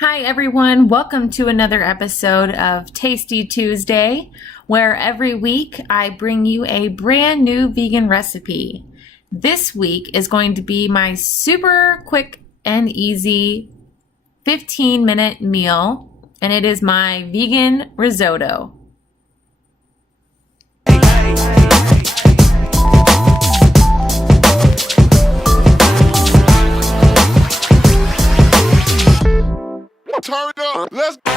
Hi everyone, welcome to another episode of Tasty Tuesday, where every week I bring you a brand new vegan recipe. This week is going to be my super quick and easy 15-minute meal, and it is my vegan risotto. Turn it up. Let's go.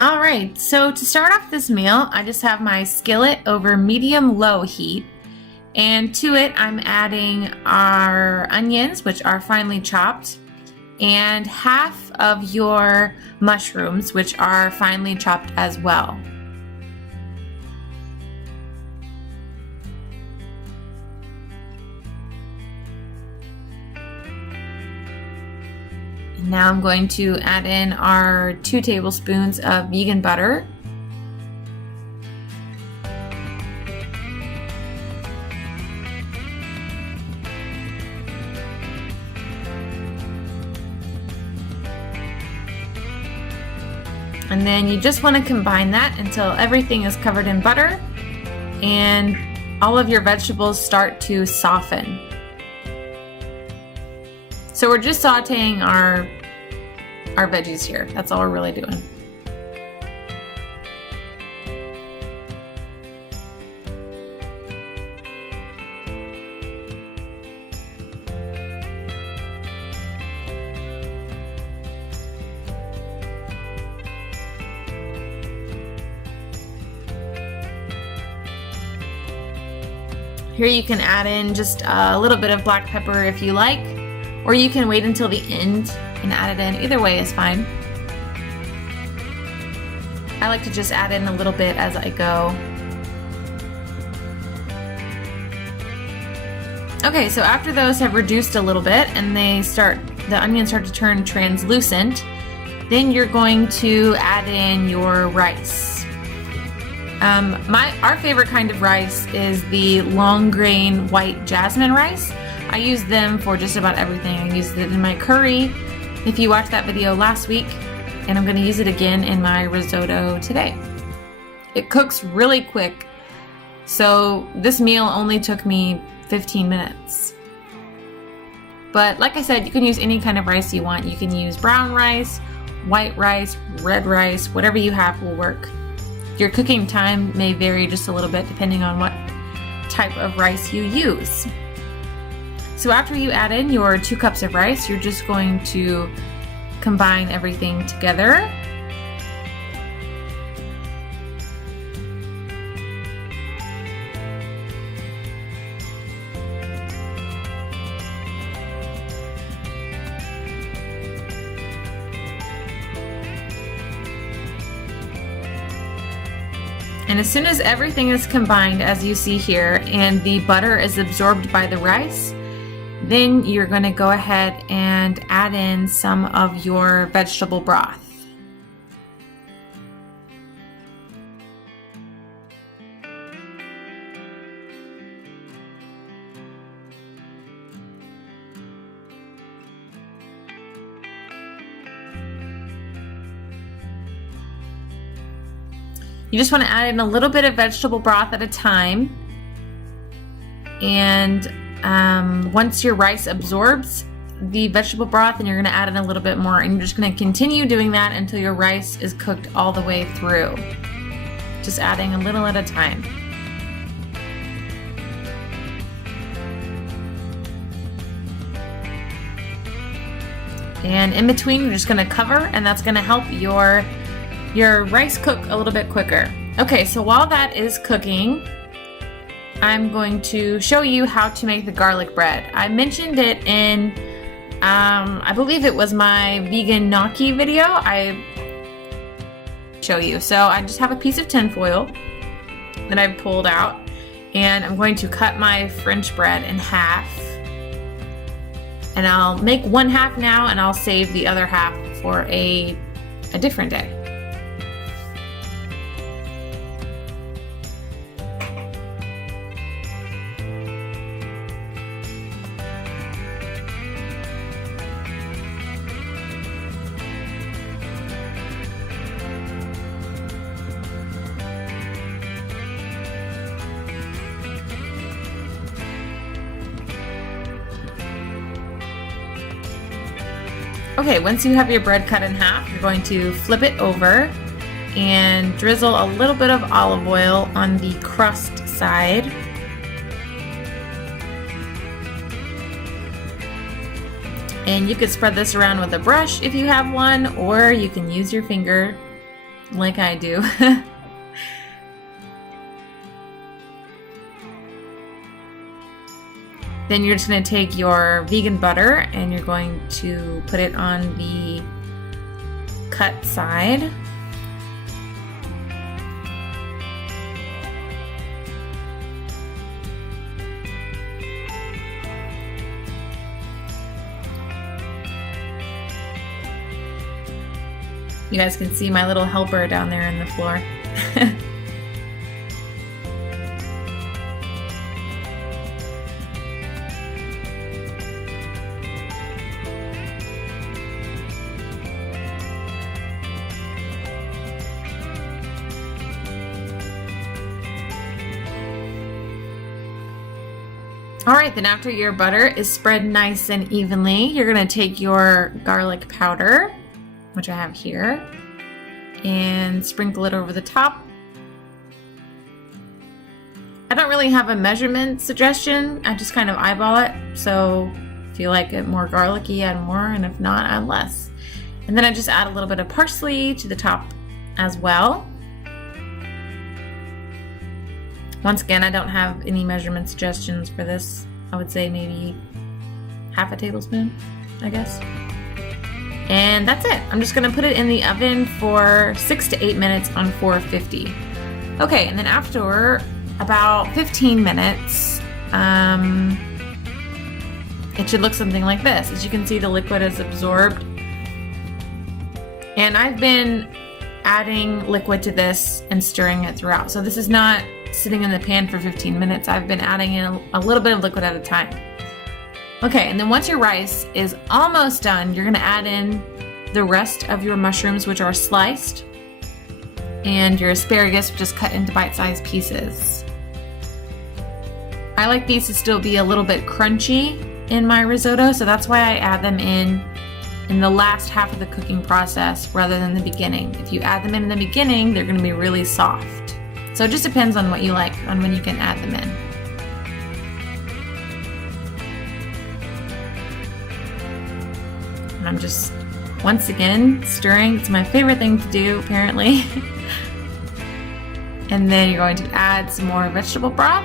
Alright, so to start off this meal, I just have my skillet over medium-low heat, and to it I'm adding our onions, which are finely chopped, and half of your mushrooms, which are finely chopped as well. Now I'm going to add in our 2 tablespoons of vegan butter. And then you just want to combine that until everything is covered in butter and all of your vegetables start to soften. So we're just sauteing our veggies here. That's all we're really doing. Here you can add in just a little bit of black pepper if you like, or you can wait until the end and add it in. Either way is fine. I like to just add in a little bit as I go. Okay, so after those have reduced a little bit and the onions start to turn translucent, then you're going to add in your rice. Our favorite kind of rice is the long grain white jasmine rice. I use them for just about everything. I used it in my curry, if you watched that video last week, and I'm going to use it again in my risotto today. It cooks really quick, so this meal only took me 15 minutes. But like I said, you can use any kind of rice you want. You can use brown rice, white rice, red rice, whatever you have will work. Your cooking time may vary just a little bit depending on what type of rice you use. So after you add in your 2 cups of rice, you're just going to combine everything together. And as soon as everything is combined, as you see here, and the butter is absorbed by the rice, then you're going to go ahead and add in some of your vegetable broth. You just want to add in a little bit of vegetable broth at a time, and once your rice absorbs the vegetable broth, and you're going to add in a little bit more, and you're just going to continue doing that until your rice is cooked all the way through. Just adding a little at a time. And in between, you're just going to cover, and that's going to help your rice cook a little bit quicker. Okay, so while that is cooking, I'm going to show you how to make the garlic bread. I mentioned it in, I believe it was my vegan gnocchi video. I show you. So I just have a piece of tin foil that I've pulled out, and I'm going to cut my French bread in half. And I'll make one half now, and I'll save the other half for a different day. Okay, once you have your bread cut in half, you're going to flip it over and drizzle a little bit of olive oil on the crust side. And you could spread this around with a brush if you have one, or you can use your finger like I do. Then you're just going to take your vegan butter and you're going to put it on the cut side. You guys can see my little helper down there in the floor. Alright, then after your butter is spread nice and evenly, you're going to take your garlic powder, which I have here, and sprinkle it over the top. I don't really have a measurement suggestion, I just kind of eyeball it, so if you like it more garlicky, add more, and if not, add less. And then I just add a little bit of parsley to the top as well. Once again, I don't have any measurement suggestions for this. I would say maybe half a tablespoon, I guess. And that's it. I'm just gonna put it in the oven for 6 to 8 minutes on 450. Okay, and then after about 15 minutes, it should look something like this. As you can see, the liquid is absorbed. And I've been adding liquid to this and stirring it throughout. So this is not sitting in the pan for 15 minutes. I've been adding in a little bit of liquid at a time. Okay, and then once your rice is almost done, you're gonna add in the rest of your mushrooms, which are sliced, and your asparagus, which is cut into bite-sized pieces. I like these to still be a little bit crunchy in my risotto, so that's why I add them in the last half of the cooking process rather than the beginning. If you add them in the beginning, they're gonna be really soft. So it just depends on what you like, on when you can add them in. And I'm just, once again, stirring. It's my favorite thing to do, apparently. And then you're going to add some more vegetable broth.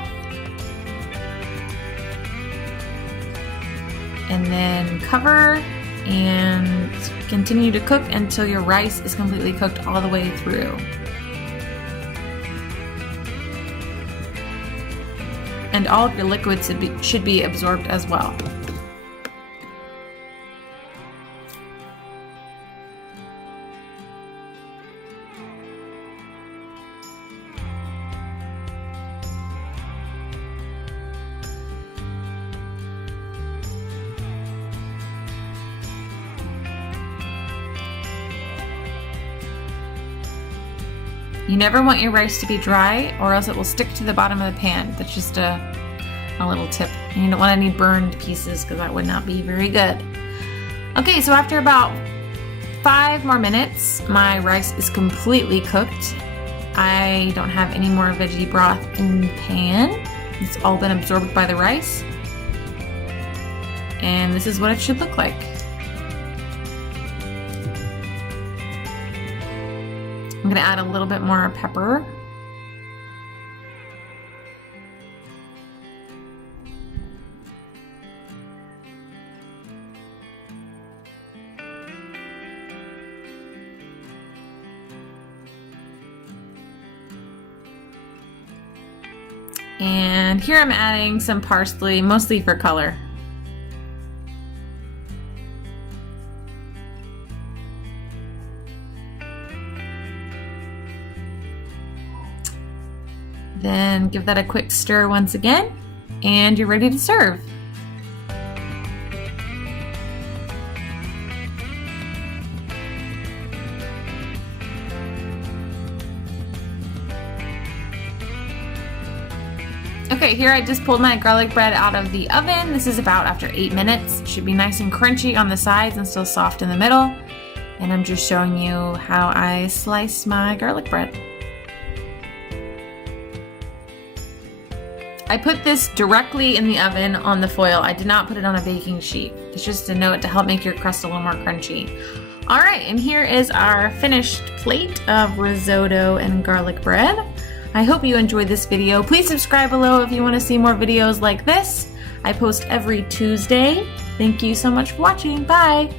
And then cover and continue to cook until your rice is completely cooked all the way through. And all of your liquids should be absorbed as well. You never want your rice to be dry or else it will stick to the bottom of the pan. That's just a little tip. And you don't want any burned pieces because that would not be very good. Okay, so after about 5 more minutes, my rice is completely cooked. I don't have any more veggie broth in the pan. It's all been absorbed by the rice. And this is what it should look like. I'm gonna add a little bit more pepper. And here I'm adding some parsley, mostly for color. Then give that a quick stir once again, and you're ready to serve. Okay, here I just pulled my garlic bread out of the oven. This is about after 8 minutes. It should be nice and crunchy on the sides and still soft in the middle. And I'm just showing you how I slice my garlic bread. I put this directly in the oven on the foil. I did not put it on a baking sheet. It's just a note to help make your crust a little more crunchy. All right, and here is our finished plate of risotto and garlic bread. I hope you enjoyed this video. Please subscribe below if you want to see more videos like this. I post every Tuesday. Thank you so much for watching. Bye.